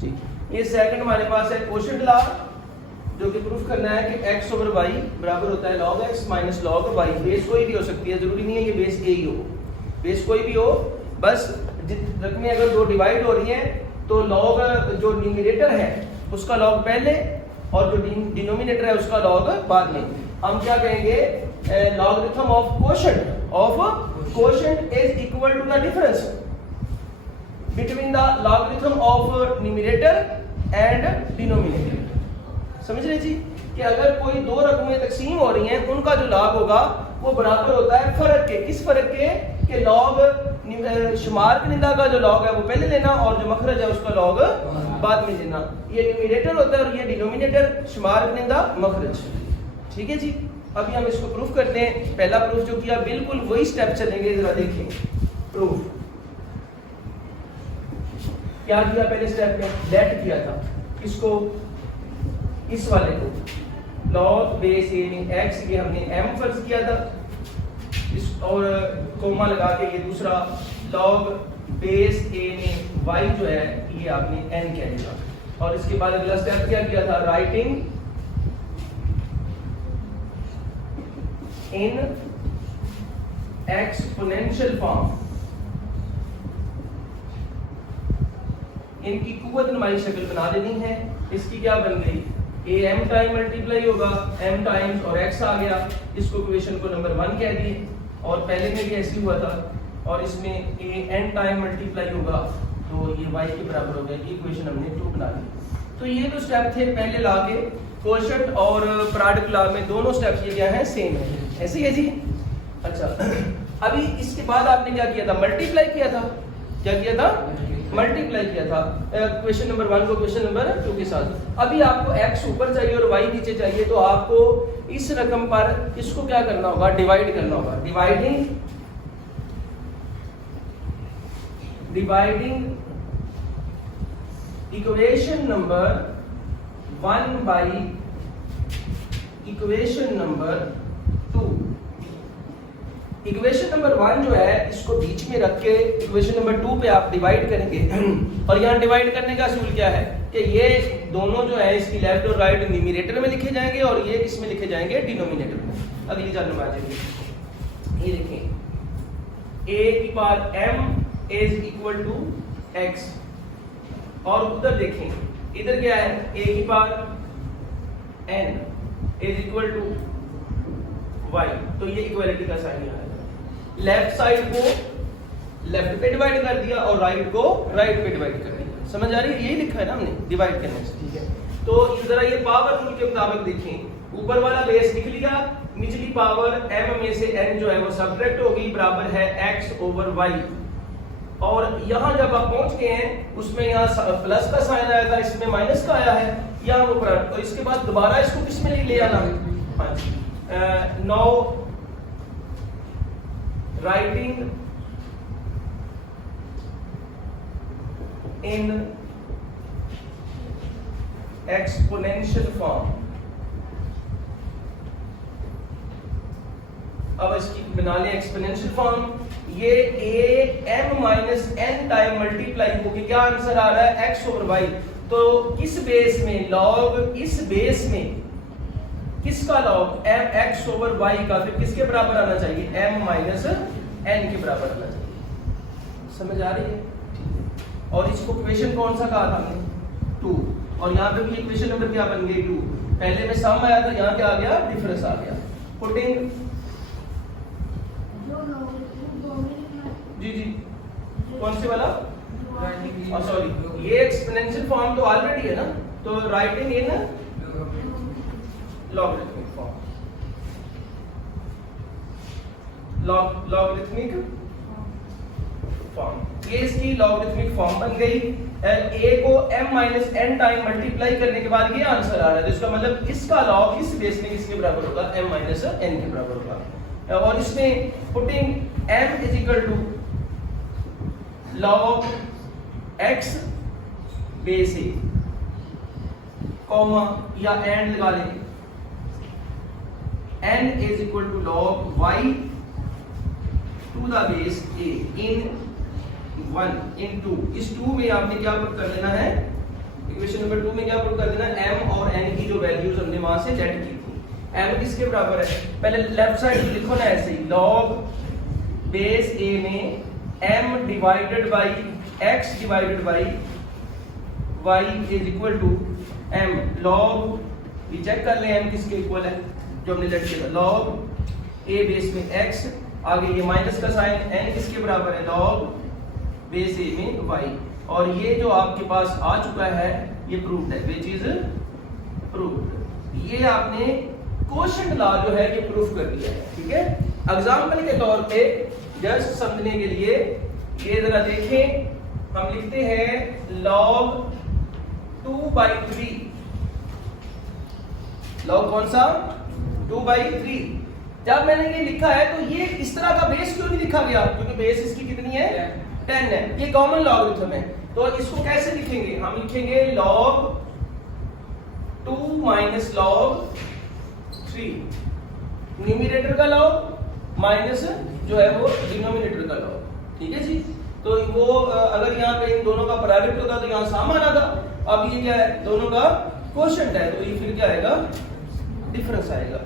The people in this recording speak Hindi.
ठीक। ये सेकंड हमारे पास है कोशेंट लॉ, जो कि प्रूफ करना है कि x ओवर y बराबर होता है log x minus log y। Base कोई भी हो सकती है, जरूरी नहीं है ये बेस a ही हो, बेस कोई भी हो, बस रकमें अगर दो डिवाइड हो रही हैं तो log जो न्यूमरेटर है उसका log पहले और जो डिनोमिनेटर है उसका log बाद में। हम क्या कहेंगे, logarithm of quotient is equal to the difference between the logarithm of numerator and denominator. समझ रहे जी कि अगर कोई दो रकमें तकसीम हो रही हैं उनका जो लॉग होगा वो बराबर होता है फर्क के। किस फर्क के? कि लॉग शुमार कनिंदा का जो लॉग है वो पहले लेना और जो मखरज है उसका लॉग बाद में लेना। ये न्यूमरेटर होता है और ये डिनोमिनेटर, शुमार कनिंदा मखरज। ठीक है जी। अभी हम इसको प्रूफ करते हैं। पहला प्रूफ जो किया बिल्कुल वही स्टेप चलेंगे, जरा देखें प्रूफ क्या किया। पहले स्टेप में लेट किया था, किसको? इस वाले को log बेस ए में x, ये हमने m फर्ज किया था इस, और कोमा लगा के ये दूसरा log बेस a में y जो है ये आपने n कह दिया। और इसके बाद अगला स्टेप क्या किया था? राइटिंग इन एक्सपोनेंशियल फॉर्म, इनकी कुव्वत नुमाई शक्ल बना देनी है। इसकी क्या बन गई? ए एम टाइम मल्टीप्लाई होगा, m टाइम्स और x आ गया, इसको इक्वेशन को नंबर 1 कह दिए। और पहले में भी ऐसे हुआ था, और इसमें ए n टाइम मल्टीप्लाई होगा तो ये y के बराबर हो गया, ये इक्वेशन हमने 2 बना दी। तो ये जो स्टेप थे पहले ला के, कोशेंट और प्रोडक्ट लॉ में दोनों स्टेप्स ये क्या है? सेम है। ऐसे ही है जी। अच्छा, अभी इसके बाद आपने क्या किया था? मल्टीप्लाई किया था। क्या किया था? मल्टीप्लाई किया था क्वेश्चन नंबर 1 को क्वेश्चन नंबर 2 के साथ। अभी आपको x ऊपर चाहिए और y नीचे चाहिए, तो आपको इस रकम पर इसको क्या करना होगा? डिवाइड करना होगा। Dividing equation number 1 by equation number 2। Equation number 1 जो है इसको बीच में रख के इक्वेशन नंबर 2 पे आप डिवाइड करेंगे। और यहाँ डिवाइड करने का असूल क्या है कि ये दोनों जो है इसकी लेफ्ट और राइट न्यूमरेटर में लिखे जाएंगे और ये इसमें लिखे जाएंगे डिनोमिनेटर में। अगली जानना आ जाएगी, ये देखें a की power m is equal to x, और उधर देखें इधर क्या है? a की power n is equal to y, तो ये इक्वालिटी का साइन आएगा। लेफ्ट साइड को लेफ्ट पे डिवाइड कर दिया और राइट को राइट पे डिवाइड कर दिया। समझ आ रही है? यही लिखा है ना हमने डिवाइड करने से। ठीक है, तो जरा ये पावर रूल के मुताबिक देखें। ऊपर वाला बेस लिख लिया, निचली पावर m में से n जो है वो सब्ट्रैक्ट होगी, बराबर है x ओवर y। और यहाँ जब आप पहुंच गए हैं उसमें यहाँ प्लस का साइन आया था, इसमें माइनस का आया है, यहाँ ऊपर। तो इसके बाद दोबारा इसको किस में ले आना? हाँ जी, now writing in exponential form। अब इसकी बना लें एक्सपोनेंशियल फॉर्म। ये a m minus n time multiply होगी, क्या आंसर आ रहा है? x over y। तो इस बेस में log, इस बेस में किसका log? m x over y का, फिर किसके बराबर आना चाहिए? m माइनस n के बराबर आना चाहिए। समझ आ रही है? और इसको इक्वेशन कौन सा कहा था हमने? 2। और यहाँ पे भी इक्वेशन नंबर क्या बन गई? 2। पहले में सम आया था, यहाँ क्या आ गया? डिफरेंस आ गया। पुटिंग जी जी, कौन से वाला? सॉरी, ये एक्सपोनेंशियल फॉर्म तो ऑलरेडी है ना, तो writing in logarithmic form. Logarithmic form, ये इसकी लॉगरिथमिक फॉर्म बन गई। a को m minus n time multiply करने के बाद ये आंसर आ रहा है, जिसका मतलब इसका लॉग इस बेस में किसके बराबर होगा? m माइनस n के बराबर होगा। और इसमें putting m is equal to log x base a, comma या एंड लगा लें, n is equal to log y to the base a in 1 in 2। इस 2 में आपने क्या पुट कर लेना है? इक्वेशन नंबर 2 में क्या प्रूव कर देना, m और n की जो वैल्यूज हमने वहां से लेट की थी, m किसके बराबर है, पहले लेफ्ट साइड लिखो ना ऐसे ही, log बेस a में m divided by x divided by y is equal to m log, ये चेक कर लें m किसके इक्वल है जो हमने लेट किया, log a बेस में x, आगे ये माइनस का साइन, n किसके बराबर है, log बेस a में y, और ये जो आपके पास आ चुका है ये प्रूव्ड है, विच इज प्रूव्ड। ये आपने क्वोशंट लॉ जो है ये प्रूफ कर दिया है, ठीक है। एग्जांपल के तौर पे जस्ट समझने के लिए ये जरा देखें, हम लिखते हैं log 2/3, log कौन सा 2/3। जब मैंने ये लिखा है तो ये इस तरह का बेस क्यों नहीं लिखा गया, क्योंकि बेस इसकी कितनी है 10 है, ये कॉमन लॉगरिथम है, तो इसको कैसे लिखेंगे, हम लिखेंगे log 2 माइनस log 3, न्यूमरेटर का log माइनस जो है वो डिनोमिनेटर का log, ठीक है जी। तो वो अगर यहाँ पे इन दोनों का प्रोडक्ट होता तो यहाँ साम आना था, अब ये क्या है दोनों का क्वोशंट है, तो ये फिर क्या आएगा, डिफरेंस आएगा।